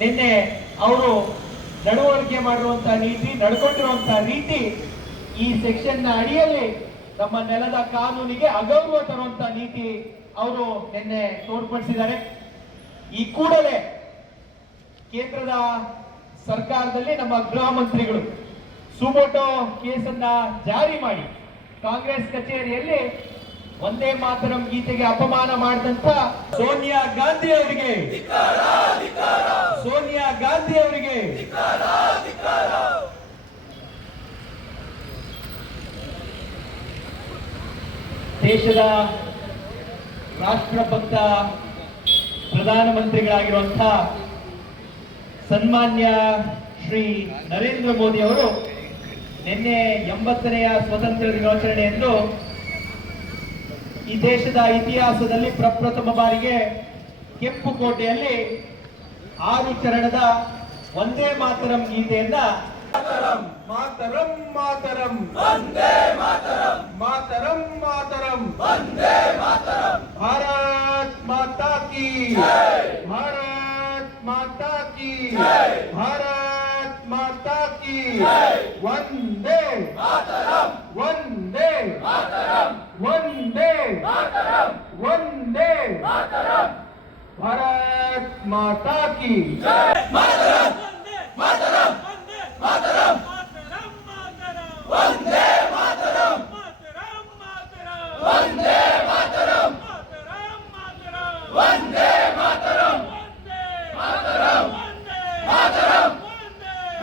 ನಿನ್ನೆ ಅವರು ನಡವಳಿಕೆ ಮಾಡಿರುವಂತಹ ನೀತಿ, ನಡ್ಕೊಂಡಿರುವಂತಹ ರೀತಿ ಈ ಸೆಕ್ಷನ್ ನ ಅಡಿಯಲ್ಲಿ ನಮ್ಮ ನೆಲದ ಕಾನೂನಿಗೆ ಅಗೌರವ ತರುವಂತಹ ನೀತಿ ಅವರು ನಿನ್ನೆ ತೋರ್ಪಡಿಸಿದ್ದಾರೆ. ಈ ಕೂಡಲೇ ಕೇಂದ್ರದ ಸರ್ಕಾರದಲ್ಲಿ ನಮ್ಮ ಗೃಹ ಮಂತ್ರಿಗಳು ಸುಮೋಟೋ ಕೇಸನ್ನ ಜಾರಿ ಮಾಡಿ ಕಾಂಗ್ರೆಸ್ ಕಚೇರಿಯಲ್ಲಿ ಒಂದೇ ಮಾತರಂ ಗೀತೆಗೆ ಅಪಮಾನ ಮಾಡಿದಂತ ಸೋನಿಯಾ ಗಾಂಧಿ ಅವರಿಗೆ ದೇಶದ ರಾಷ್ಟ್ರಭಕ್ತ ಪ್ರಧಾನಮಂತ್ರಿಗಳಾಗಿರುವಂತಹ ಸನ್ಮಾನ್ಯ ಶ್ರೀ ನರೇಂದ್ರ ಮೋದಿ ಅವರು ನಿನ್ನೆ 80ನೆಯ ಸ್ವಾತಂತ್ರ್ಯ ದಿನಾಚರಣೆಯಂದು ಈ ದೇಶದ ಇತಿಹಾಸದಲ್ಲಿ ಪ್ರಪ್ರಥಮ ಬಾರಿಗೆ ಕೆಂಪು ಕೋಟೆಯಲ್ಲಿ 6 ಚರಣದ ವಂದೇ ಮಾತರಂ ಗೀತೆಯನ್ನ ಮಾತರಂ ಮಾತರಂ ವಂದೇ ಮಾತರಂ ಮಾತರಂ ಮಾತರಂ ವಂದೇ ಮಾತರಂ ಭಾರತ್ ಮಾತಾ ಕಿ ಜೈ ಭಾರತ್ ಮಾತಾ ಕಿ ಜೈ ಭಾರತ್ ಮಾತಾ ಕಿ ಜೈ ವಂದೇ ಮಾತರಂ ವಂದೇ ಮಾತರಂ ವಂದೇ ಮಾತರಂ ವಂದೇ ಮಾತರಂ ಭಾರತ್ ಮಾತಾ ಕಿ ಜೈ ಮಾತರಂ ಮಾತರಂ ಮಾತರಂ ವಂದೇ ಮಾತರಂ ವಂದೇ ಮಾತರಂ ವಂದೇ ಮಾತರಂ ಮಾತರಂ ಮಾತರಂ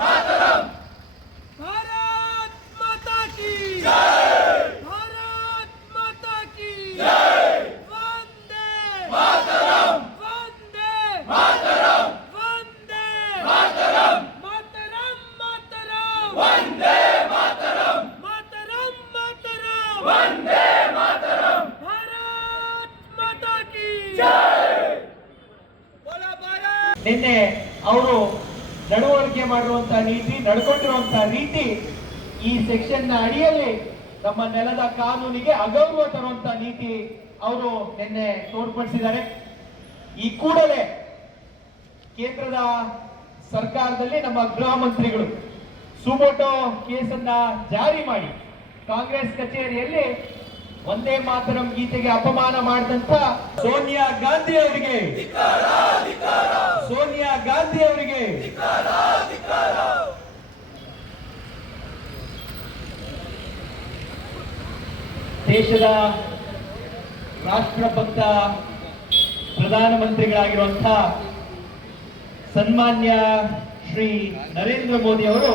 ಮಾತರಂ ಭಾರತ್ ಮಾತಾ ಕಿ ಜೈ ಭಾರತ್ ಮಾತಾ ಕಿ ಜೈ ವಂದೇ ಮಾತರಂ ವಂದೇ ಮಾತರಂ ವಂದೇ ಮಾತರಂ ಮಾತರಂ ಮಾತರಂ ವಂದೇ ಮಾತರಂ ಮಾತರಂ ಮಾತರಂ ವಂದೇ ಮಾತರಂ ಭಾರತ್ ಮಾತಾ ಕಿ ಜೈ. ಬೋಲೋ ಭಾರತ್. ನಿನ್ನೆ ಅವರು ನಡವಳಿಕೆ ಮಾಡಿರುವಂತಹ ನೀತಿ, ನಡ್ಕೊಂಡಿರುವಂತಹ ರೀತಿ ಈ ಸೆಕ್ಷನ್ ನ ಅಡಿಯಲ್ಲಿ ನಮ್ಮ ನೆಲದ ಕಾನೂನಿಗೆ ಅಗೌರವ ತರುವಂತಹ ನೀತಿ ಅವರು ನಿನ್ನೆ ತೋರ್ಪಡಿಸಿದ್ದಾರೆ. ಈ ಕೂಡಲೇ ಕೇಂದ್ರದ ಸರ್ಕಾರದಲ್ಲಿ ನಮ್ಮ ಗೃಹ ಮಂತ್ರಿಗಳು ಸುಮೋಟೋ ಕೇಸನ್ನ ಜಾರಿ ಮಾಡಿ ಕಾಂಗ್ರೆಸ್ ಕಚೇರಿಯಲ್ಲಿ ಒಂದೇ ಮಾತರಂ ಗೀತೆಗೆ ಅಪಮಾನ ಮಾಡಿದಂತ ಸೋನಿಯಾ ಗಾಂಧಿ ಅವರಿಗೆ ದೇಶದ ರಾಷ್ಟ್ರಭಕ್ತ ಪ್ರಧಾನಮಂತ್ರಿಗಳಾಗಿರುವಂತಹ ಸನ್ಮಾನ್ಯ ಶ್ರೀ ನರೇಂದ್ರ ಮೋದಿ ಅವರು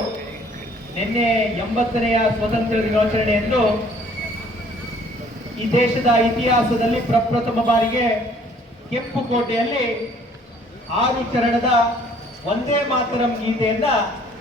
ನಿನ್ನೆ 80ನೆಯ ಸ್ವಾತಂತ್ರ್ಯ ದಿನಾಚರಣೆಯಂದು ಈ ದೇಶದ ಇತಿಹಾಸದಲ್ಲಿ ಪ್ರಪ್ರಥಮ ಬಾರಿಗೆ ಕೆಂಪು ಕೋಟೆಯಲ್ಲಿ 6 ಚರಣದ ವಂದೇ ಮಾತರಂ ಗೀತೆಯನ್ನ